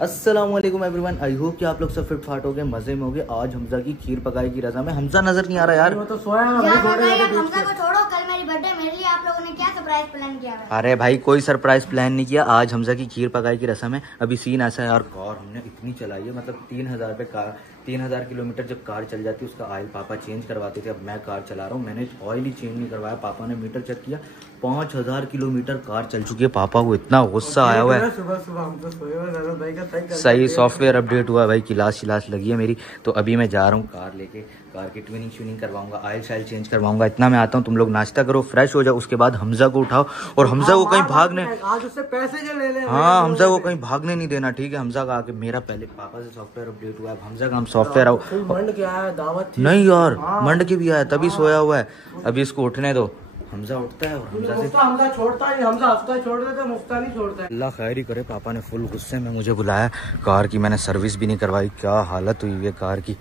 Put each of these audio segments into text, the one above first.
अस्सलाम वालेकुम everyone, I hope कि आप लोग सब फिट फाट हो गए, मजे में हो गए। आज हमजा की खीर पकाई की रजा में। हमजा नजर नहीं आ रहा यार, वो तो सोया है। हमजा को छोड़ो, कल मेरी बर्थडे, मेरे लिए आप लोगों ने क्या सरप्राइज प्लान किया है? अरे भाई कोई सरप्राइज प्लान नहीं किया। आज हमजा की खीर पकाई की रस्म है। अभी सीन ऐसा है यार, कार हमने इतनी चलाई है, मतलब 3000 पे कार, 3000 किलोमीटर जब कार चल जाती है उसका ऑयल पापा चेंज करवाते थे। अब मैं कार चला रहा हूँ, मैंने ऑयल ही चेंज नहीं करवाया। पापा ने मीटर चेक किया, 5000 किलोमीटर कार चल चुकी है। पापा को इतना गुस्सा आया हुआ है। सुबह हम तो सोए हुए, सही सॉफ्टवेयर अपडेट हुआ भाई, क्लास लगी है मेरी। तो अभी मैं जा रहा हूँ कार लेके, कार की ट्यूनिंग करवाऊंगा, ऑयल शाइल चेंज करवाऊंगा। इतना मैं आता हूँ, तुम लोग नाश्ता करो, फ्रेश हो जाओ। उसके बाद हमजा को उठाओ और हमजा को कहीं भागने, आज उससे पैसे जो ले ले। हाँ हमजा को कहीं भागने नहीं देना, ठीक है। हमजा का आके, मेरा पहले पापा से सॉफ्टवेयर अपडेट हुआ है, हमजा का हम सॉफ्टवेयर मंड के आया, दावत थी नहीं यार, मंड के भी आया, तभी सोया हुआ है। अभी इसको उठने दो, हमजा उठता है और हमजा से हमजा छोड़ता है, हमजा हफ्ता छोड़ देता है, मुफ्ता नहीं छोड़ता है। अल्लाह खैर ही करे। पापा ने फुल गुस्से में मुझे बुलाया, कार की मैंने सर्विस भी नहीं करवाई। क्या हालत हुई है कार की।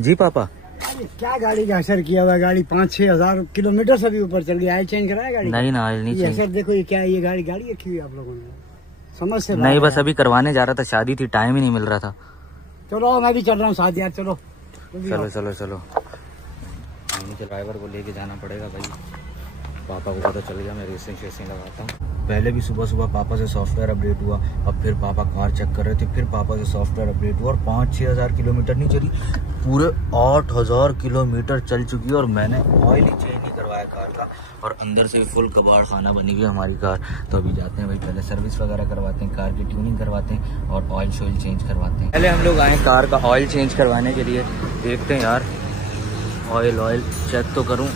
जी पापा, अरे क्या गाड़ी का असर किया हुआ, गाड़ी 5-6 हजार किलोमीटर से भी ऊपर चल गई। ऑयल चेंज कराया गाड़ी? नहीं ना, ऑयल नहीं ये चेंज। असर देखो, ये क्या है, ये गाड़ी रखी हुई आप लोगों ने, समझ से नहीं बस अभी करवाने जा रहा था, शादी थी, टाइम ही नहीं मिल रहा था। चलो मैं भी चल रहा हूँ साथ यार, चलो चलो चलो चलो, मुझे ड्राइवर को लेके जाना पड़ेगा भाई। पापा को पता चल गया मैं रेसिंग शेसिंग लगाता हूँ। पहले भी सुबह सुबह पापा से सॉफ्टवेयर अपडेट हुआ, अब फिर पापा कार चेक कर रहे थे, फिर पापा से सॉफ्टवेयर अपडेट हुआ और 5-6 हजार किलोमीटर नहीं चली, पूरे 8000 किलोमीटर चल चुकी है। और मैंने ऑयल ही चेंज नहीं करवाया कार का, और अंदर से फुल कबाड़ खाना बनी हुई हमारी कार। तो अभी जाते हैं भाई, पहले सर्विस वगैरह करवाते हैं, कार की ट्यूनिंग करवाते हैं और ऑयल शॉयल चेंज करवाते हैं। पहले हम लोग आए कार का ऑयल चेंज करवाने के लिए। देखते हैं यार, ऑयल चेक तो करूँ,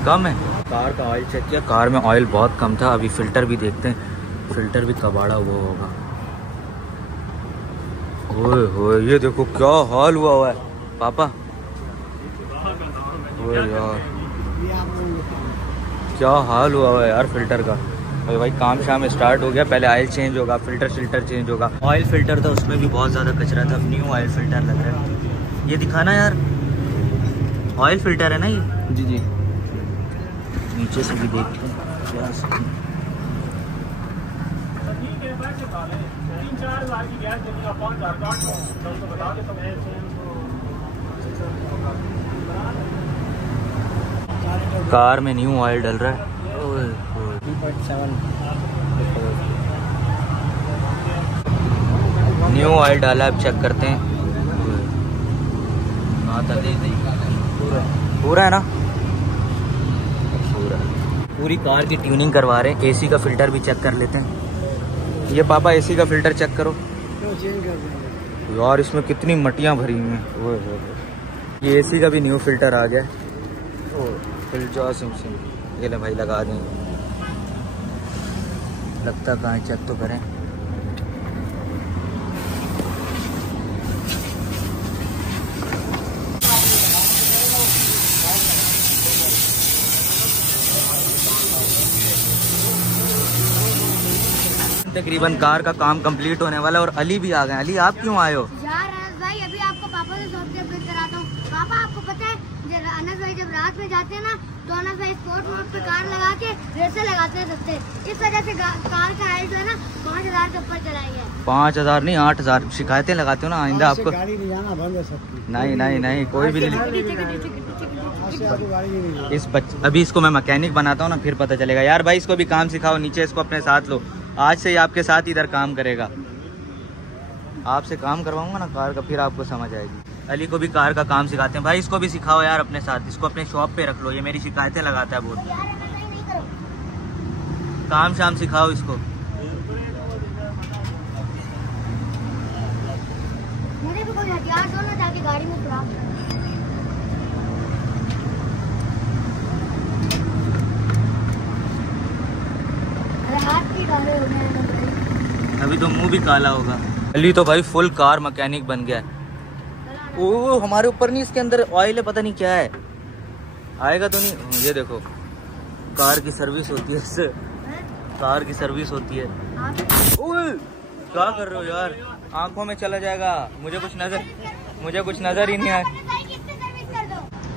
कम है। कार का ऑयल चेक किया, कार में ऑयल बहुत कम था। अभी फिल्टर भी देखते हैं, फिल्टर भी कबाड़ा हुआ होगा। ओए होए, ये देखो क्या हाल हुआ है पापा। ओए यार क्या हाल हुआ है यार फिल्टर का। भाई काम शाम स्टार्ट हो गया, पहले ऑयल चेंज होगा, फिल्टर चेंज होगा। ऑयल फिल्टर था, उसमें भी बहुत ज़्यादा कचरा था। अब न्यू ऑयल फिल्टर लग रहा है। ये दिखाना यार, ऑयल फिल्टर है ना ये? जी जी, नीचे से भी देखते हैं क्या सीन। कार में न्यू ऑयल डल रहा है। न्यू ऑयल डाला, अब चेक करते हैं। पूरा है ना, पूरी कार की ट्यूनिंग करवा रहे हैं। एसी का फिल्टर भी चेक कर लेते हैं। ये पापा एसी का फिल्टर चेक करो यार, इसमें कितनी मटियां भरी हुई हैं। ये एसी का भी न्यू फिल्टर आ गया। ये ले भाई, लगा दें। लगता कहाँ है, चेक तो करें। तकरीबन कार का काम कंप्लीट होने वाला है और अली भी आ गए। अली आप क्यों आए हो? यार अनस भाई, अभी आपको पापा से सॉफ्टवेयर अपडेट कराता हूँ। पापा आपको पता है, अनस भाई जब रात में जाते हैं ना, तो अनस भाई स्पोर्ट मोड पे कार लगा के रेसे लगाते हैं सबसे। इस वजह से कार का ऑयल जो है ना 5000 के ऊपर चलाई है। 5000 नहीं 8000 शिकायतें लगाते हो ना आइंदा आपको। गाड़ी नहीं आना बंद है सबकी। नहीं कोई भी नहीं। अभी इसको मैं मैकेनिक बनाता हूँ ना, फिर पता चलेगा। यार भाई इसको भी काम सिखाओ, नीचे इसको अपने साथ लो। आज से ही आपके साथ इधर काम करेगा। आपसे काम करवाऊंगा ना कार का, फिर आपको समझ आएगी। अली को भी कार का काम सिखाते हैं भाई, इसको भी सिखाओ यार अपने साथ। इसको अपने शॉप पे रख लो, ये मेरी शिकायतें लगाता है बहुत। काम शाम सिखाओ इसको। मुझे भी कोई हथियार दो ना, ताकि गाड़ी में सुराख। अभी तो मुंह भी काला होगा। अली तो भाई फुल कार मैकेनिक बन गया। ओ हमारे ऊपर नहीं, इसके अंदर ऑयल है, पता नहीं क्या है। आएगा तो नहीं। ये देखो, कार की सर्विस होती है इससे, कार की सर्विस होती है। ओए क्या कर रहे हो यार, आंखों में चला जाएगा। मुझे कुछ नजर ही नहीं आया।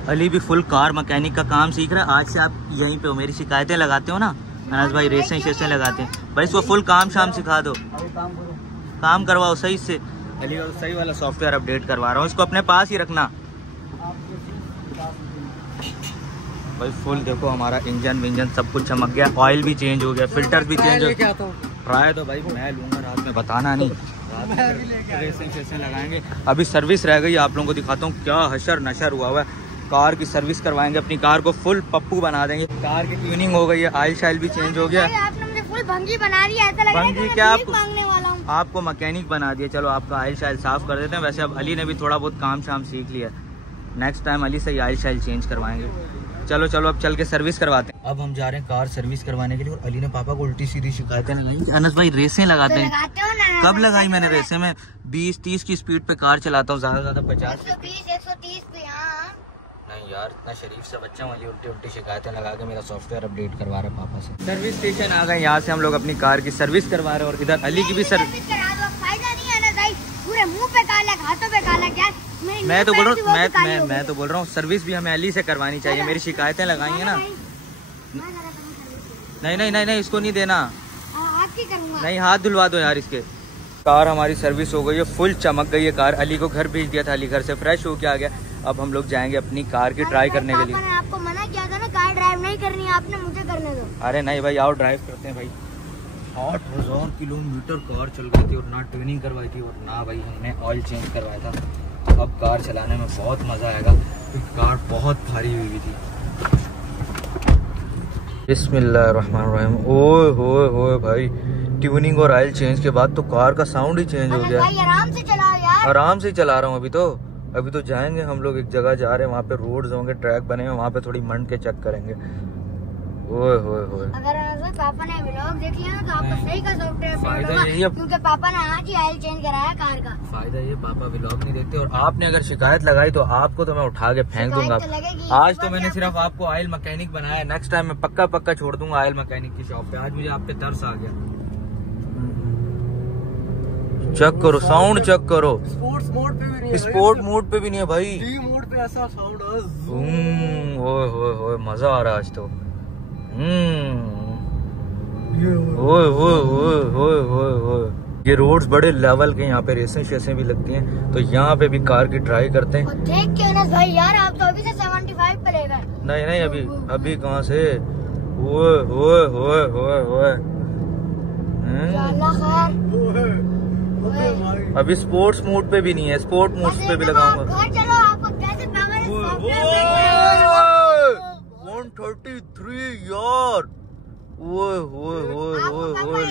अली भी फुल कार मैकेनिक का काम सीख रहा है। आज से आप यहीं पे हो, मेरी शिकायतें लगाते हो ना, अनस भाई रेसें शेसें लगाते हैं भाई, इसको फुल काम शाम सिखा दो, काम करवाओ सही से। अली को सही वाला सॉफ्टवेयर अपडेट करवा रहा हूँ, इसको अपने पास ही रखना भाई। फुल देखो हमारा इंजन विंजन सब कुछ चमक गया, ऑयल भी चेंज हो गया, फिल्टर भी चेंज हो गया। ट्राई तो भाई मैं लूँगा, रात में बताना नहीं, रेसें शेसें लगाएंगे। अभी सर्विस रह गई, आप लोगों को दिखाता हूँ क्या हशर नशर हुआ हुआ है। कार की सर्विस करवाएंगे, अपनी कार को फुल पप्पू बना देंगे। कार की ट्यूनिंग हो गई है, ऑयल शाइल भी चेंज हो गया। आपने मुझे फुल भंगी बना दिया, ऐसा लग रहा है भंगी कि क्या, मैं भीख मांगने वाला हूँ। आपको मैकेनिक बना दिया। चलो आपका ऑयल शाइल साफ कर देते हैं। वैसे अब अली ने भी थोड़ा बहुत काम शाम सीख लिया, नेक्स्ट टाइम अली से ही ऑयल शाइल चेंज करवाएंगे। चलो चलो अब चल के सर्विस करवाते हैं। अब हम जा रहे हैं कार सर्विस करवाने के लिए, और अली ने पापा को उल्टी सीधी शिकायतें लगाई। अनस भाई रेसें लगाते हैं, कब लगाई मैंने रेसें? में 20-30 की स्पीड पे कार चलाता हूँ, ज्यादा 50 120-130 पे। हाँ नहीं यार, इतना शरीफ से बच्चा वाली उल्टी शिकायतें लगा के मेरा सॉफ्टवेयर अपडेट करवा रहे पापा से। सर्विस स्टेशन आ गए, यहाँ से हम लोग अपनी कार की सर्विस करवा रहे हैं, और इधर अली की भी सर्विस करा दो, फायदा नहीं है ना भाई, पूरे मुंह पे काला, हाथों पे काला। क्या मैं तो बोल रहा हूँ सर्विस भी हमें अली से करवानी चाहिए। मेरी शिकायतें लगाई है ना। नहीं इसको नहीं देना, आपकी करूंगा। नहीं हाथ धुलवा दो यार इसके। कार हमारी सर्विस हो गई है, फुल चमक गई है कार। अली को घर भेज दिया था, अली घर से फ्रेश होके आ गया। अब हम लोग जाएंगे अपनी कार की ट्राई करने के लिए। पापा ने आपको मना किया था ना कार ड्राइव नहीं करनी है, आपने मुझे करने दो। अरे नहीं भाई आओ ड्राइव करते हैं भाई। 60,000 किलोमीटर कार चल गई थी, और ना ट्यूनिंग करवाई थी, और ना भाई हमने ऑयल चेंज करवाया था। अब कार चलाने में बहुत मजा आएगा, कार बहुत भारी हुई थी। बिस्मिल्लाहिर्रहमानिर्रहीम। ओए होए होए भाई, ट्यूनिंग और ऑयल चेंज के बाद तो कार का साउंड ही चेंज हो गया। भाई आराम से चलाओ यार। आराम से चला रहा हूँ अभी तो जाएंगे हम लोग, एक जगह जा रहे हैं, वहाँ पे रोड्स होंगे, ट्रैक बने हैं, वहाँ पे थोड़ी मंड के चेक करेंगे। ओए होए होए, अगर पापा ने व्लॉग देख लिया ना तो आपको सही का सॉफ्टवेयर फायदा यही है, क्योंकि पापा ने आज ही ऑयल चेंज कराया कार का। फायदा ये पापा व्लॉग नहीं देखते। और आपने अगर शिकायत लगाई तो आपको तो मैं उठा के फेंक दूंगा। आज तो मैंने सिर्फ आपको ऑयल मैकेनिक बनाया, नेक्स्ट टाइम मैं पक्का छोड़ दूंगा ऑयल मैकेनिक की शॉप पे। आज मुझे आप पे तरस आ गया। चेक करो साउंड, चेक करो। स्पोर्ट्स मोड पे भी नहीं है, स्पोर्ट मोड पे भी नहीं है भाई, डी मोड पे ऐसा साउंड है। ओए होए होए, मजा आ रहा है आज तो। ओए होए होए होए होए होए, ये रोड्स बड़े लेवल के, यहाँ पे रेसें शेसें भी लगती हैं, तो यहाँ पे भी कार की ट्राई करते हैं। देख के ना भाई यार, आप तो अभी से 75 पे ले गए। नहीं अभी कहाँ से। ओए होए होए होए होए, अभी स्पोर्ट्स मोड पे भी नहीं है, स्पोर्ट मोड पे भी लगाऊंगा। 133 यार, ओए होए होए होए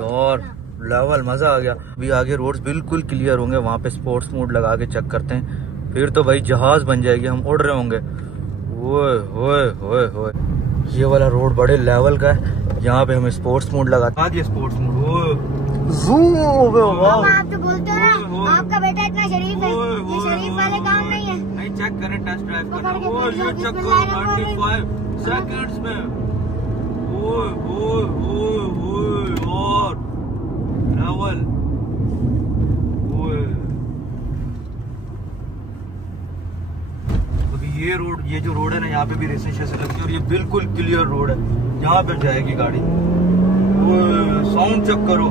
यार, लेवल मजा आ गया। अभी आगे रोड्स बिल्कुल क्लियर होंगे, वहाँ पे स्पोर्ट्स मोड लगा के चेक करते हैं, फिर तो भाई जहाज बन जाएगी, हम उड़ रहे होंगे। ओए होए होए होए, ये वाला रोड बड़े लेवल का है, यहाँ पे हमें स्पोर्ट्स मोड लगा दिया। स्पोर्ट्स मोड जूम हो गया। आप तो बोलते हो ना आपका बेटा इतना शरीफ है, ये शरीफ वाले काम नहीं है। नहीं चेक करें, टेस्ट ड्राइव करें। ओए ये चेक करो 95 सेकंड्स में। ओए ओए ओए ओए यार, लेवल। ओए अभी ये जो रोड है ना, यहाँ पे भी रेसें शेसें लगती है, और ये बिल्कुल क्लियर रोड है, यहाँ पे जाएगी गाड़ी। ओए साउंड चेक करो,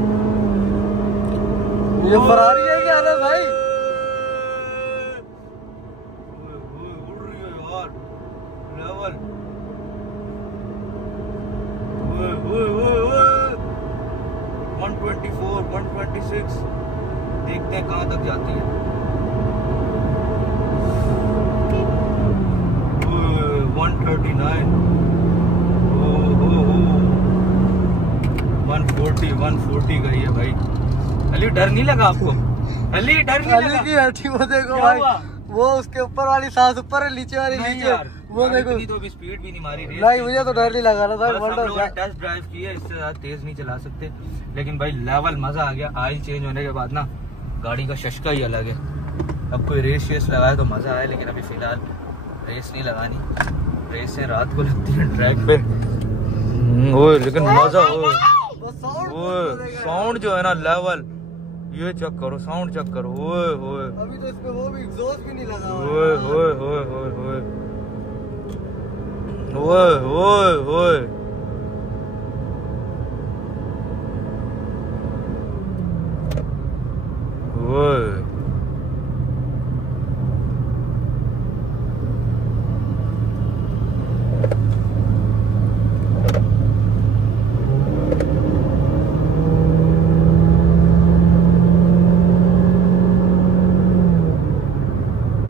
ये फरारी है क्या है भाई? उड़ रही है यार, लेवल। 124, 126, देखते हैं कहाँ तक जाती है। 139, 140 गई है भाई। अली डर नहीं लगा आपको? अली डर नहीं लगा? की हठी वो देखो भाई, वो उसके ऊपर वाली सांस ऊपर है, नीचे वाली नीचे, वो देखो। तो अभी स्पीड भी नहीं मारी रही। नहीं मुझे तो डर नहीं लगा ना भाई, टेस्ट ड्राइव की है, इससे ज्यादा तेज नहीं चला सकते, लेकिन भाई लेवल मजा आ गया। ऑयल चेंज होने के बाद ना गाड़ी का शशका ही अलग है। अब कोई रेस लगाए तो मजा आए, लेकिन अभी फिलहाल रेस नहीं लगानी। रेसें रात को लगती है ट्रैक पे, लेकिन मजा हो। साउंड जो है ना लेवल, ये चेक करो, साउंड चेक करो। ओए ओए, अभी तो इसमें वो भी एग्जॉस्ट भी नहीं लगा। ओए ओए ओए ओए ओए, ओए ओए ओए ओए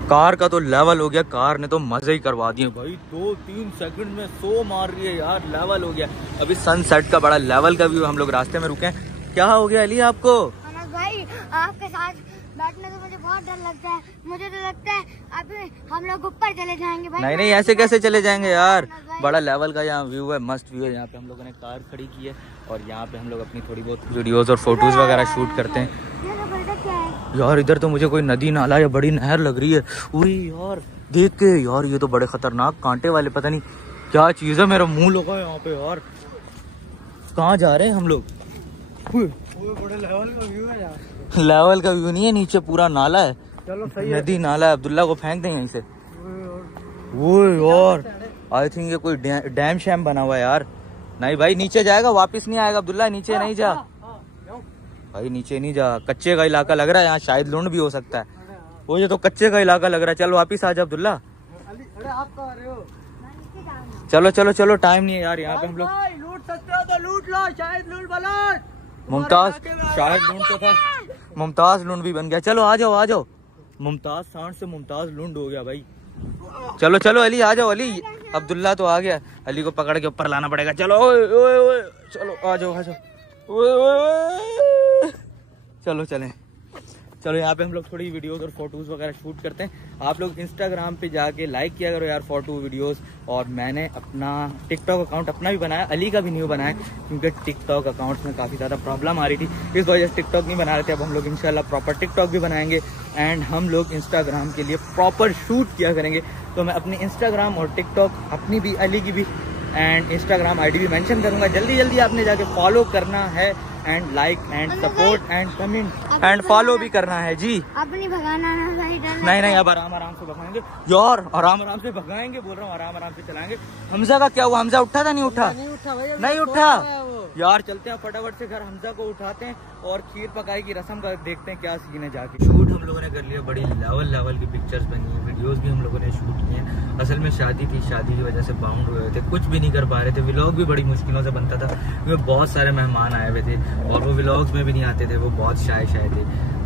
कार का तो लेवल हो गया, कार ने तो मजे ही करवा दिए भाई। 2-3 सेकंड में 100 मार रही है यार, लेवल हो गया। अभी सनसेट का बड़ा लेवल का व्यू, हम लोग रास्ते में रुके हैं। क्या हो गया अली आपको? अनस भाई आपके साथ बैठने से मुझे बहुत डर लगता है। मुझे तो लगता है अभी हम लोग ऊपर चले जाएंगे भाई। नहीं नहीं, ऐसे कैसे चले जाएंगे यार, बड़ा लेवल का यहाँ व्यू है, मस्त व्यू है। यहाँ पे हम लोगों ने कार खड़ी की है और यहाँ पे हम लोग अपनी थोड़ी बहुत वीडियोस और फोटोज वगैरह शूट करते हैं। क्या है यार इधर तो मुझे कोई नदी नाला या बड़ी नहर लग रही है। उई यार देख के यार, ये तो बड़े खतरनाक कांटे वाले, पता नहीं क्या चीज है, मेरा मुंह लगा है यहाँ पे यार। कहाँ जा रहे हैं हम लोग? बड़े लेवल का व्यू है यार। लेवल का व्यू नहीं है, नीचे पूरा नाला है। चलो सही है। नदी नाला है, अब्दुल्ला को फेंक दें यहीं से। वो यार आई थिंक ये कोई डैम शैम बना हुआ है यार। नहीं भाई नीचे जाएगा, वापस नहीं आएगा अब्दुल्ला, नीचे नहीं जा भाई, नीचे नहीं जा। कच्चे का इलाका लग रहा है, यहाँ शायद लूंड भी हो सकता है। वो ये तो कच्चे का इलाका लग रहा है। चल वापिस आ जा अब्दुल्ला। अरे आप कहाँ रहे हो? चलो चलो चलो, टाइम नहीं है यार। यहाँ पे हम लोग लूट सकते हो तो लूट लो, शायद लूट बलो। मुमताज, शायद लूंड तो था, मुमताज लूंड भी बन गया। चलो आ जाओ आ जाओ, मुमताज सांड से मुमताज लूंड हो गया भाई। चलो चलो अली आ जाओ। अली अब्दुल्ला तो आ गया, अली को पकड़ के ऊपर लाना पड़ेगा। चलो ओए ओए ओए, चलो आ जाओ आ जाओ। ओए ओए, चलो चलें। चलो यहाँ पे हम लोग थोड़ी वीडियोस और फोटोज वगैरह शूट करते हैं। आप लोग इंस्टाग्राम पे जाके लाइक किया करो यार फोटो वीडियोस। और मैंने अपना टिकटॉक अकाउंट अपना भी बनाया, अली का भी न्यू बनाया, क्योंकि टिकटॉक अकाउंट्स में काफ़ी ज़्यादा प्रॉब्लम आ रही थी, इस वजह से टिकटॉक नहीं बना रहे थे। अब हम लोग इंशाल्लाह प्रॉपर टिकटॉक भी बनाएंगे एंड हम लोग इंस्टाग्राम के लिए प्रॉपर शूट किया करेंगे। तो मैं अपनी इंस्टाग्राम और टिकटॉक अपनी भी, अली की भी एंड इंस्टाग्राम आईडी भी मेंशन करूंगा। जल्दी जल्दी आपने जाके फॉलो करना है and like and support and comment and follow भी करना है जी। अपनी भगाना ना भाई, डर नहीं नहीं, अब आराम आराम से भगाएंगे यार, आराम आराम से भगाएंगे, बोल रहा हूँ आराम आराम से चलाएंगे। हमजा का क्या हुआ? हमजा उठा था? नहीं उठा? नहीं उठा यार। चलते हैं फटाफट से घर, हमजा को उठाते हैं और खीर पकाई की रस्म का देखते हैं क्या सीन है जाके। शूट हम लोगों ने कर लिया, बड़ी लेवल की पिक्चर्स बनी है, वीडियोस भी हम लोगों ने शूट किए हैं। असल में शादी थी, शादी की वजह से बाउंड हुए थे, कुछ भी नहीं कर पा रहे थे। व्लॉग भी बड़ी मुश्किलों से बनता था क्योंकि बहुत सारे मेहमान आए हुए थे और वो व्लॉग्स में भी नहीं आते थे, वो बहुत शाय थे।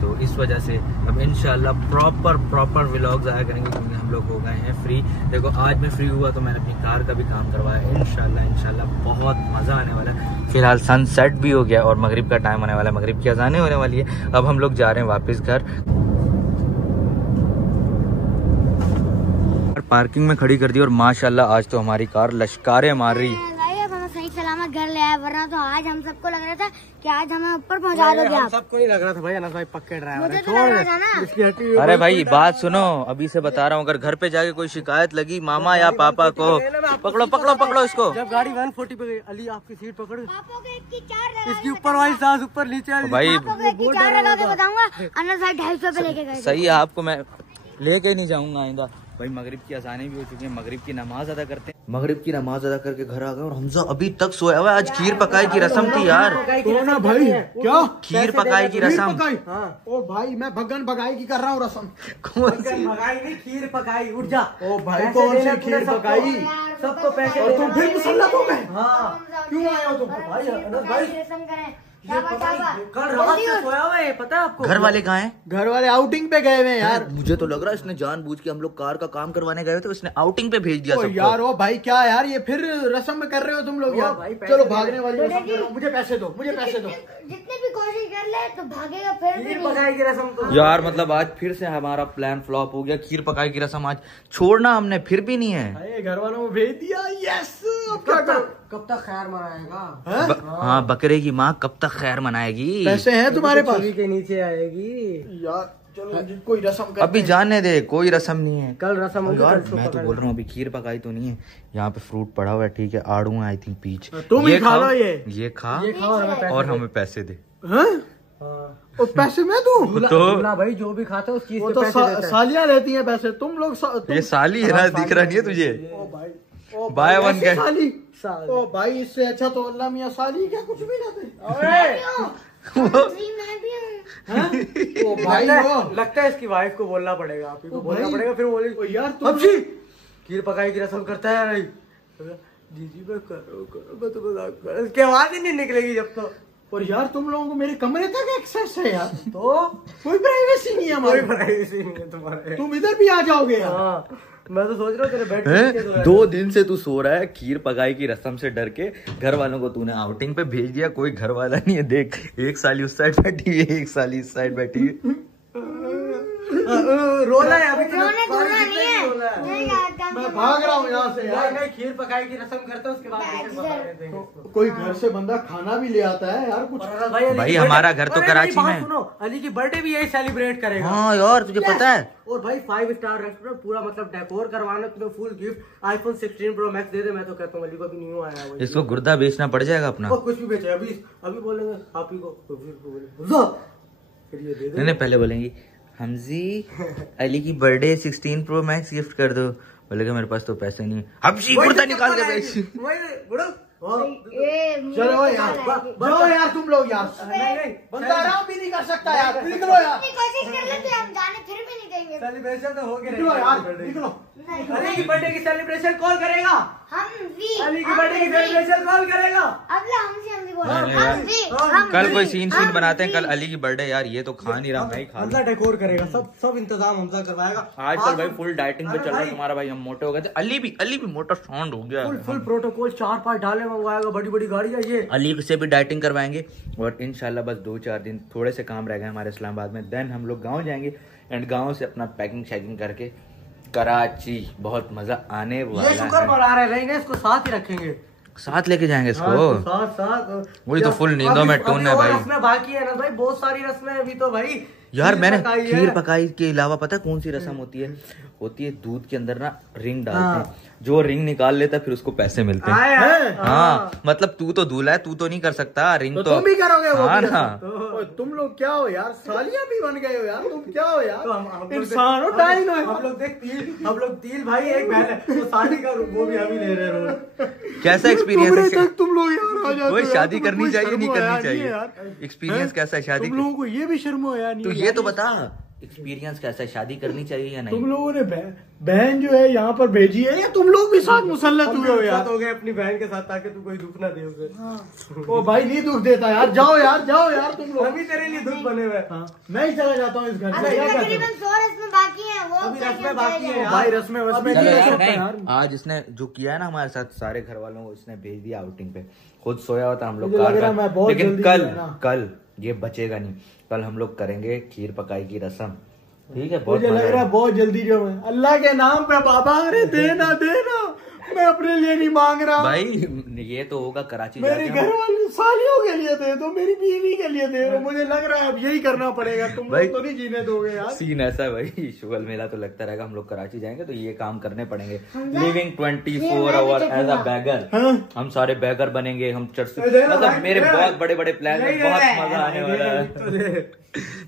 तो इस वजह से अब इंशाल्लाह प्रॉपर व्लॉग्स आया करेंगे क्योंकि हम लोग हो गए हैं फ्री। देखो आज मैं फ्री हुआ तो मैंने अपनी कार का भी काम करवाया। इंशाल्लाह बहुत मज़ा आने वाला है। फिलहाल सनसेट भी हो गया और मगरिब का टाइम होने वाला है, मगरिब की अज़ानें होने वाली है। अब हम लोग जा रहे हैं वापस घर। पार्किंग में खड़ी कर दी और माशाल्लाह आज तो हमारी कार लश्कारे मार रही है। सही सलामत घर ले आए, वरना तो आज हम सबको लग रहा था कि आज हमें ऊपर पहुंचा दोगे आप। सबको ही लग रहा था भाई, अनस भाई पक्के ड्राइवर मुझे तो लग रहा था ना। अरे भाई बात सुनो, अभी से बता रहा हूँ, अगर घर पे जाके कोई शिकायत लगी मामा या पापा को, पकड़ो इसको। जब गाड़ी 140 पे गई, अली आपकी सीट पकड़, पापा को एक की चार लगा इसकी ऊपर वाली सांस ऊपर नीचे भाई। पापा को एक की चार लगा के बताऊंगा, अनस भाई 250 पे लेके गए। सही है, आपको मैं लेके नहीं जाऊंगा आइंदा। भाई मगरिब की अज़ानें भी हो चुकी हैं, मगरिब की नमाज अदा करते हैं। मगरिब की नमाज अदा करके घर आ गए और हमजा अभी तक सोया हुआ है। आज खीर पकाई की रस्म थी यार। ना भाई क्या खीर पकाई की रस्म? ओ भाई मैं भगन भगाई की कर रहा हूँ रस्म। कौन सी भगाई नहीं, खीर पकाई। उठ जा। ओ भाई कौन सी खीर पकाई? सबको पैसे और तुम फिर मुसल्ला हो गए? हाँ क्यों आए हो तुम? भाई अनस भाई रस्म करें। कल रात से सोया हुआ है, पता है आपको? घर वाले कहाँ हैं? घर वाले आउटिंग पे गए हुए यार। मुझे तो लग रहा है इसने जानबूझ के, हम लोग कार का काम करवाने गए थे, इसने आउटिंग पे भेज दिया सबको। यार ओ भाई क्या यार, ये फिर रस्म में कर रहे हो तुम लोग यार। चलो भागने वाली रस्म करो, मुझे पैसे दो, मुझे पैसे दो। जितनी भी कोशिश कर ले तो भागेगा फिर भी नहीं। पकाई की रस्म तो यार मतलब आज फिर से हमारा प्लान फ्लॉप हो गया। खीर पकाई की रस्म आज छोड़ना हमने फिर भी नहीं है। घर वालों को भेज दिया। यस, अब क्या करो? कब तक खैर मनाएगा? हाँ बकरे की माँ कब तक खैर मनाएगी? पैसे हैं तुम्हारे पास? के नीचे आएगी यार। चलो कोई रस्म करते अभी जाने दे, कोई रस्म नहीं है। कल रस्म होगी। यार मैं तो बोल रहा हूँ अभी खीर पकाई तो नहीं है। यहाँ पे फ्रूट पड़ा हुआ है, ठीक है, आड़ू आई थिंक पीच। तुम ही खा लो ये खा और हमें पैसे दे। और पैसे मैं दूं? तो भाई जो भी खाता है उस चीज वो के तो पैसे देता है। सालियां लेती हैं पैसे, तुम लोग ये साली है ना, दिख रहा नहीं है तुझे? ओ भाई बाय वन के साली ओ भाई, इससे अच्छा तो अल्लाह मियां साली क्या कुछ भी ना दे। मैं भी हूँ। ओ भाई लगता है इसकी वाइफ को बोलना पड़ेगा, आप ही को बोलना पड़ेगा, फिर बोले यार तुम खीर पकाई की रस्म करता है नहीं जी जी मैं करो मैं तो मजाक कर, इसकी आवाज ही नहीं निकलेगी जब तो। और यार तुम लोगों को मेरे कमरे तक एक्सेस है यार, तो कोई प्राइवेसी नहीं है हमारी। कोई प्राइवेसी नहीं है तुम्हारे, तुम इधर भी आ जाओगे यार। हाँ मैं तो सोच रहा हूँ तेरे बेड 2 दिन से तू सो रहा है, खीर पकाई की रस्म से डर के घर वालों को तूने आउटिंग पे भेज दिया, कोई घर वाला नहीं है। देख, एक साली उस साइड बैठी है, एक साली इस साइड बैठी है। रोना है अभी, रोने धोना नहीं है। नहीं यार, मैं भाग रहा हूँ यहाँ से यार। नहीं खीर पकाई की रस्म करते हैं, उसके बाद फिर पका लेते हैं इसको। कोई घर से बंदा खाना भी ले आता है यार कुछ। भाई हमारा घर तो कराची में। सुनो, अली की बर्थडे भी यही सेलिब्रेट करेगा। हाँ यार, तुझे पता है। और भाई 5 स्टार रेस्टोरेंट पूरा, मतलब डेकोर करवाना, तुम्हें full gift iPhone 16 Pro Max दे दे। मैं तो कहता हूँ अली को भी न्यू आया है, इसको गुर्दा बेचना पड़ जाएगा अपना। वो कुछ भी बेचे, अभी बोलेंगे आप ही को, तो फिर ये दे दे। नहीं, पहले बोलेंगी हमजी अली की बर्थडे 16 Pro Max गिफ्ट कर दो। बोलेगा मेरे पास तो पैसे नहीं है। हमजी गुर्दा निकाल के बेच। चलो यार, जाओ यार तुम लोग यार। बंदा आराम भी नहीं कर सकता यार, निकलो यार। कोशिश कर लेते हैं, हम जाने फिर भी नहीं देंगे। सेलिब्रेशन तो हो गया, निकलो यार, निकलो। अली की बर्थडे की सेलिब्रेशन कौन करेगा? हम भी। अली की बर्थडे की सेलिब्रेशन कौन करेगा? अगला हम भी बोलो। नहीं, हम भी, हम कल भी, कोई सीन हम बनाते हैं, भी। कल अली की बर्थडे। यार ये तो खा नहीं रहा, मैं ही खा हमजा डेकोर करेगा, सब इंतजाम हमजा करवाएगा। आजकल भाई फुल डाइटिंग पे चल रहा है तुम्हारा भाई। हम मोटे हो गए थे, अली भी मोटा साउंड हो गया। फुल प्रोटोकॉल, 4-5 ढाले मंगवाएगा, बड़ी गाड़ियां ये। अली से भी डाइटिंग करवाएंगे। और इंशाल्लाह बस 2-4 दिन थोड़े से काम रह गए हमारे इस्लामाबाद में, देन हम लोग गाँव जाएंगे एंड गाँव से अपना पैकिंग शैकिंग करके कराची। बहुत मजा आने वाला ये शुक्र बढ़ा रहे, रहेंगे इसको साथ ही रखेंगे, साथ लेके जाएंगे इसको। हाँ, साथ वही तो फुल नींदों में टून है भाई। रस्में बाकी है ना भाई, बहुत सारी रस्में अभी तो भाई। यार मैंने पकाई खीर है। पकाई के अलावा पता है कौन सी रस्म होती है? होती है दूध के अंदर ना रिंग डालते हैं, जो रिंग निकाल लेता है फिर उसको पैसे मिलते हैं। हाँ मतलब तू तो दूल्हा है, तू तो नहीं कर सकता रिंग तो तुम भी करोगे वो हाँ भी ना। ओए, तुम लोग क्या हो यार, सालियां भी बन गए हो यार, तुम क्या हो यार? हम इंसान हो, टाइम हो। हम लोग तीन भाई, एक बहन है, तो शादी का वो भी हम ही ले रहे हैं रोज। कैसा एक्सपीरियंस है? तुम लोग यार आ जाते कोई हो, शादी तुम्हें करनी कोई चाहिए शर्म नहीं हो यार, करनी चाहिए? यार। एक्सपीरियंस कैसा है शादी? तुम लोगों को ये भी शर्म हो यार? तो ये तो बता, एक्सपीरियंस कैसा है, शादी करनी चाहिए या नहीं? तुम लोगों ने बहन जो है यहाँ पर भेजी है, या तुम लोग भी साथ मुसल्लत हुए हो यार? हो गए अपनी बहन के साथ, ताकि तू कोई दुख ना दे उसे। ओ भाई नहीं दुख देता यार, जाओ यार तुम लोग। अभी तेरे लिए दुख बने हुए। मैं ही चला जाता हूँ इस घर से। अभी क्या कहते हो? तकरीबन 100 रस्में बाकी हैं, वो अभी क्या रस्में कहते बाकी हैं? हैं भाई रस्में चलो नहीं यार, सकते नहीं, यार। आज इसने जो किया है ना हमारे साथ, सारे घर वालों को इसने भेज दिया आउटिंग पे। खुद सोया होता हम लोग मुझे लग रहा है मैं बहुत लेकिन जल्दी कल जो है ना। कल ये बचेगा नहीं। कल हम लोग करेंगे खीर पकाई की रस्म, ठीक है? बहुत मुझे लग मजा रहा है आएगा। बहुत जल्दी जो है, अल्लाह के नाम पे बाबा, अरे देना मैं अपने लिए नहीं मांग रहा भाई ये तो होगा कराची मेरे जाके घर हम- वाले सालियों के लिए दे दो, मेरी बीवी के लिए दे दो। मुझे लग रहा है अब यही करना पड़ेगा, तुम भाई, लोग तो नहीं जीने दोगे यार। सीन ऐसा है भाई, शुगल मेला तो लगता रहेगा। हम लोग कराची जाएंगे तो ये काम करने पड़ेंगे। Living 24 hour as a beggar. हम सारे बैगर बनेंगे, हम चर्च, मतलब मेरे बहुत बड़े बड़े प्लान है, बहुत मजा आने वाला है।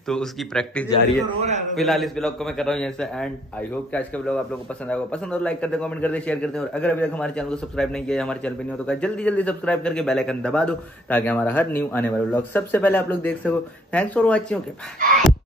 तो उसकी प्रैक्टिस जारी है। फिलहाल इस ब्लॉग को मैं कर रहा हूँ यहाँ से एंड। आई होप कि आज का ब्लॉग आप लोगों को पसंद आएगा। पसंद हो लाइक कर दे, कमेंट कर दे, शेयर कर दे। और अगर अभी तक हमारे चैनल को सब्सक्राइब नहीं किया, हमारे चैनल पे नहीं हो तो जल्दी सब्सक्राइब करके बेल आइकन दबा दो, ताकि हमारा हर न्यू आने वाला ब्लॉग सबसे पहले आप लोग देख सको। Thanks for watching. ओके।